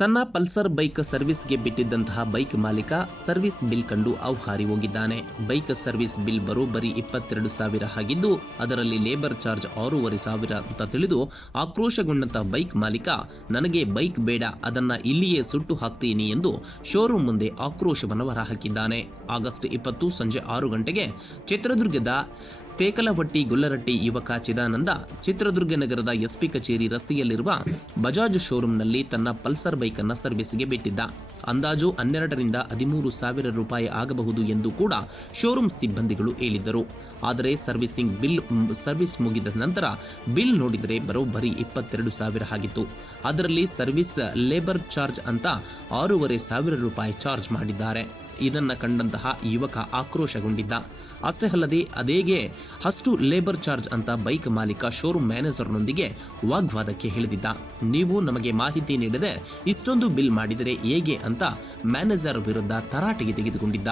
ತನ್ನ Pulsar bike ಸರ್ವಿಸ್ಗೆ ಬಿಟ್ಟಿದ್ದಂತಹ bike ಮಾಲೀಕ ಸರ್ವಿಸ್ ಬಿಲ್ ಕಂಡು ಹಾರಿ ಹೋಗಿದ್ದಾನೆ. ಬೈಕ್ ಸರ್ವಿಸ್ ಬಿಲ್ ಬರೋಬ್ಬರಿ 22,000 ಆಗಿದ್ದು ಅದರಲ್ಲಿ ಲೇಬರ್ ಚಾರ್ಜ್ 6,500 ಅಂತ ತಿಳಿದು ಆಕ್ರೋಶಗೊಂಡಂತಹ ಬೈಕ್ ಮಾಲೀಕ ನನಗೆ ಬೈಕ್ ಬೇಡ, ಅದನ್ನ ಇಲ್ಲಿಯೇ ಸುಟ್ಟು ಹಾಕ್ತೀನಿ ಎಂದು ಶೋರೂಮ್ ಮುಂದೆ ಆಕ್ರೋಶವನ್ನು ಹೊರಹಾಕಿದ್ದಾನೆ. ಆಗಸ್ಟ್ 20 ಸಂಜೆ 6 ಗಂಟೆಗೆ ಚಿತ್ರದುರ್ಗದ ತೇಕಲವಟ್ಟಿ ಗೊಲ್ಲರಟ್ಟಿ ಯುವಕ ಚಿದಾನಂದ ಚಿತ್ರದುರ್ಗ ನಗರದ ಎಸ್ಪಿ ಕಚೇರಿ ರಸ್ತೆಯಲ್ಲಿರುವ ಬಜಾಜ್ ಶೋರೂಮ್ನಲ್ಲಿ ತನ್ನ ಪಲ್ಸರ್ ಬೈಕನ್ನು ಸರ್ವಿಸ್ಗೆ ಬಿಟ್ಟಿದ್ದ. ಅಂದಾಜು 12ರಿಂದ 13,000 ರೂಪಾಯಿ ಆಗಬಹುದು ಎಂದು ಕೂಡ ಶೋರೂಮ್ ಸಿಬ್ಬಂದಿಗಳು ಹೇಳಿದ್ದರು. ಆದರೆ ಸರ್ವಿಸ್ ಮುಗಿದ ನಂತರ ಬಿಲ್ ನೋಡಿದರೆ ಬರೋಬ್ಬರಿ 22,000 ಆಗಿತ್ತು. ಅದರಲ್ಲಿ ಸರ್ವಿಸ್ ಲೇಬರ್ ಚಾರ್ಜ್ ಅಂತ 6,500 ರೂಪಾಯಿ ಚಾರ್ಜ್ ಮಾಡಿದ್ದಾರೆ. ಇದನ್ನ ಕಂಡಂತಹ ಯುವಕ ಆಕ್ರೋಶಗೊಂಡಿದ್ದ. ಅಷ್ಟೇ ಅಲ್ಲದೆ ಅದೇಗೆ ಅಷ್ಟು ಲೇಬರ್ ಚಾರ್ಜ್ ಅಂತ ಬೈಕ್ ಮಾಲೀಕ ಶೋರೂಮ್ ಮ್ಯಾನೇಜರ್ನೊಂದಿಗೆ ವಾಗ್ವಾದಕ್ಕೆ ಇಳಿದಿದ್ದ. ನೀವು ನಮಗೆ ಮಾಹಿತಿ ನೀಡದೆ ಇಷ್ಟೊಂದು ಬಿಲ್ ಮಾಡಿದರೆ ಹೇಗೆ ಅಂತ ಮ್ಯಾನೇಜರ್ ವಿರುದ್ಧ ತರಾಟೆಗೆ ತೆಗೆದುಕೊಂಡಿದ್ದ.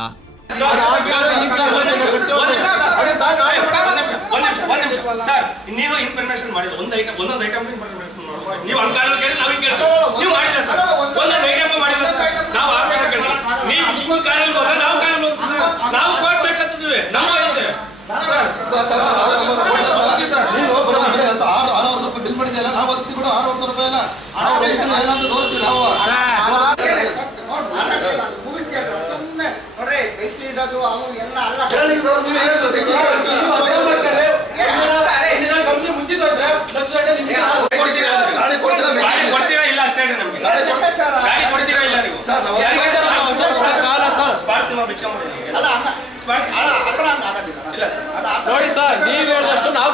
ನೋಡಿ ಸರ್, ನೀವು ಹೇಳಿದಷ್ಟು ನಾವು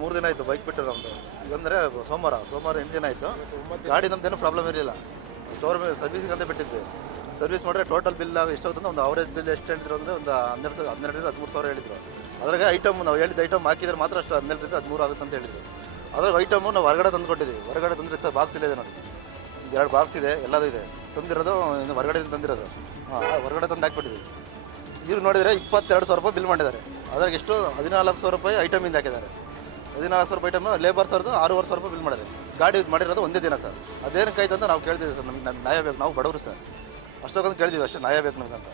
ಮೂರು ದಿನ ಆಯಿತು ಬೈಕ್ ಬಿಟ್ಟು ನಮ್ಮದು. ಈಗಂದರೆ ಸೋಮವಾರ 8 ದಿನ ಆಯಿತು. ಗಾಡಿ ನಮ್ದೇನೂ ಪ್ರಾಬ್ಲಮ್ ಇರಲಿಲ್ಲ. ಶೋರೂಮ್ ಸರ್ವಿಸಿಗೆ ಅಂತ ಬಿಟ್ಟಿದ್ದೆ. ಸರ್ವಿಸ್ ಮಾಡಿದ್ರೆ ಟೋಟಲ್ ಬಿಲ್ ಎಷ್ಟಾಗುತ್ತಂದ್ರೆ ಒಂದು ಅವರೇಜ್ ಬಿಲ್ ಎಷ್ಟು ಹೇಳಿದ್ರು ಅಂದರೆ ಒಂದು 12ರಿಂದ 13,000 ಹೇಳಿದ್ರು. ಅದ್ರಾಗ ಐಟಮ್ ನಾವು ಹೇಳಿದ ಐಟಮ್ ಹಾಕಿದ್ರೆ ಮಾತ್ರ ಅಷ್ಟು 12ರಿಂದ 13 ಆಗುತ್ತೆ ಅಂತ ಹೇಳಿದ್ರು. ಅದ್ರಾಗ ಐಟಮು ನಾವು ಹೊರಗಡೆ ತಂದು ಕೊಟ್ಟಿದ್ದೀವಿ. ಹೊರಗಡೆ ತಂದರೆ ಸರ್ ಬಾಕ್ಸ್ ಇದೆ ನೋಡಿ, 2 ಬಾಕ್ಸ್ ಇದೆ, ಎಲ್ಲದೂ ಇದೆ. ತಂದಿರೋದು ಹೊರಗಡೆ ತಂದಿರೋದು, ಹೊರಗಡೆ ತಂದು ಹಾಕ್ಬಿಟ್ಟಿದ್ದೀವಿ. ಇವ್ರು ನೋಡಿದರೆ 22,000 ರೂಪಾಯಿ ಬಿಲ್ ಮಾಡಿದ್ದಾರೆ. ಅದ್ರಾಗ ಎಷ್ಟು 14,000 ರೂಪಾಯಿ ಐಟಮಿಂದ ಹಾಕಿದ್ದಾರೆ. 14,000 ರೂಪಾಯಿ ಐಟಮ್ ಲೇಬರ್ ಸರ್ದು 6,500 ರೂಪಾಯಿ ಬಿಲ್ ಮಾಡಿದ್ದಾರೆ. ಗಾಡಿ ಯೂಸ್ ಮಾಡಿರೋದು ಒಂದೇ ದಿನ ಸರ್. ಅದೇನಕ್ಕಾಯ್ತು ಅಂತ ನಾವು ಕೇಳ್ತಿದ್ದೀವಿ ಸರ್. ನಮ್ಗೆ ನ್ಯಾಯ ಬೇಕು, ನಾವು ಬಡವರು ಸರ್, ಅಷ್ಟೊಂದು ಕೇಳ್ತೀವಿ, ಅಷ್ಟೇ ನ್ಯಾಯ ಬೇಕು ನಮ್ಗಂತ.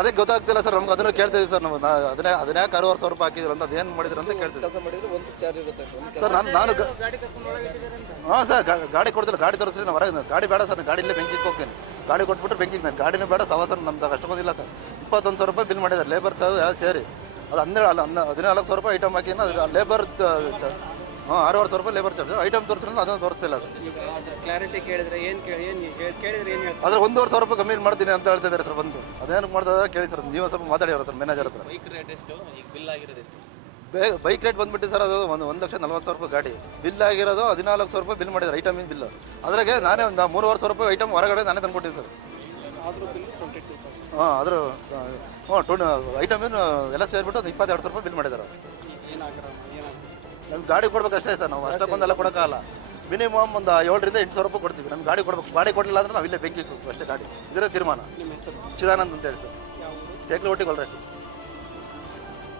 ಅದೇ ಗೊತ್ತಾಗ್ತಿಲ್ಲ ಸರ್ ನಮ್ಗೆ. ಅದನ್ನು ಕೇಳ್ತಿದ್ದೀವಿ ಸರ್. ನಾವು ಅದನ್ನೇ 6,500 ರೂಪಾಯಿ ಹಾಕಿದ್ರು ಅಂತ ಅದೇನು ಮಾಡಿದ್ರು ಅಂತ ಕೇಳ್ತೀವಿ ಸರ್. ನಾನು ಹಾಂ ಸರ್, ಗಾಡಿ ಕೊಡ್ತಿಲ್ಲ, ಗಾಡಿ ತೋರಿಸ್ರಿ, ನಾವು ಹೊರಗೆ ಗಾಡಿ ಬೇಡ ಸರ್, ಗಾಡಿ ಇಲ್ಲೇ ಬೆಂಕಿಗೆ ಹೋಗ್ತೀನಿ. ಗಾಡಿ ಕೊಟ್ಬಿಟ್ರೆ ಬೆಂಕಿಗೆ ನಾನು ಗಾಡಿನೂ ಬೇಡ, ಸವಾಸ ನಮ್ದು ಅಷ್ಟೊಂದಿಲ್ಲ ಸರ್. 21,000 ರೂಪಾಯಿ ಬಿಲ್ ಮಾಡಿದ್ದಾರೆ ಲೇಬರ್ ಸರ್ ಸೇರಿ. ಅದು 14,000 ರೂಪಾಯಿ ಐಟಮ್ ಹಾಕಿ ಲೇಬರ್ 6,500 ರೂಪಾಯಿ ಲೇಬರ್ ಚಾರ್ಜ್. ಐಟಮ್ ತೋರಿಸಿದ್ರೆ ಅದನ್ನು ತೋರಿಸ್ತಿಲ್ಲ ಸರ್. ಕ್ಲಾರಿಟಿ ಕೇಳಿದ್ರೆ ಆದರೆ 1,500 ರೂಪಾಯಿ ಕಮ್ಮಿ ಮಾಡ್ತೀನಿ ಅಂತ ಹೇಳ್ತಿದ್ದಾರೆ ಸರ್. ಬಂದು ಅದೇನಕ್ಕೆ ಮಾಡ್ತಾರೆ ಕೇಳಿ ಸರ್, ನೀವು ಸ್ವಲ್ಪ ಮಾತಾಡಿರೋ ಹತ್ರ ಮ್ಯಾನೇಜರ್ ಹತ್ರ. ಬೈಕ್ ರೇಟ್ ಬಂದ್ಬಿಟ್ಟು ಸರ್, ಅದು 1,40,000 ರೂಪಾಯಿ ಗಾಡಿ ಬಿಲ್ ಆಗಿರೋದು. 14,000 ರೂಪಾಯಿ ಬಿಲ್ ಮಾಡಿದ್ದಾರೆ ಐಟಮಿನ ಬಿಲ್. ಅದ್ರಾಗೆ ನಾನೇ ಒಂದು 3,500 ರೂಪಾಯಿ ಐಟಮ್ ಹೊರಗಡೆ ನಾನೇ ತಂದ್ಕೊಟ್ಟಿದ್ದೆ ಸರ್. ಹಾಂ, ಅದ್ರ ಐಟಮಿನ ಎಲ್ಲ ಸೇರಿಬಿಟ್ಟು 22,000 ರೂಪಾಯಿ ಬಿಲ್ ಮಾಡಿದ್ದಾರೆ. ನಮ್ಗೆ ಗಾಡಿ ಕೊಡ್ಬೇಕಷ್ಟೇ ಸರ್, ನಾವು ಅಷ್ಟಕ್ಕೊಂದೆಲ್ಲ ಕೊಡೋಕ್ಕಾಗಲ್ಲ. ಮಿನಿಮಮ್ ಒಂದು 7,000ರಿಂದ 8,000 ರೂಪಾಯಿ ಕೊಡ್ತೀವಿ. ನಮ್ಗೆ ಗಾಡಿ ಕೊಡ್ಬೇಕು. ಗಾಡಿ ಕೊಡಲಿಲ್ಲ ಅಂದ್ರೆ ನಾವು ಇಲ್ಲೇ ಬೆಂಕಿ ಅಷ್ಟೇ ಗಾಡಿ. ಇದರ ತೀರ್ಮಾನ. ಚಿದಾನಂದ್ ಅಂತ ಹೇಳಿ ಸರ್, ತೇಕಲವಟ್ಟಿ ಗೊಲ್ಲರಟ್ಟಿ.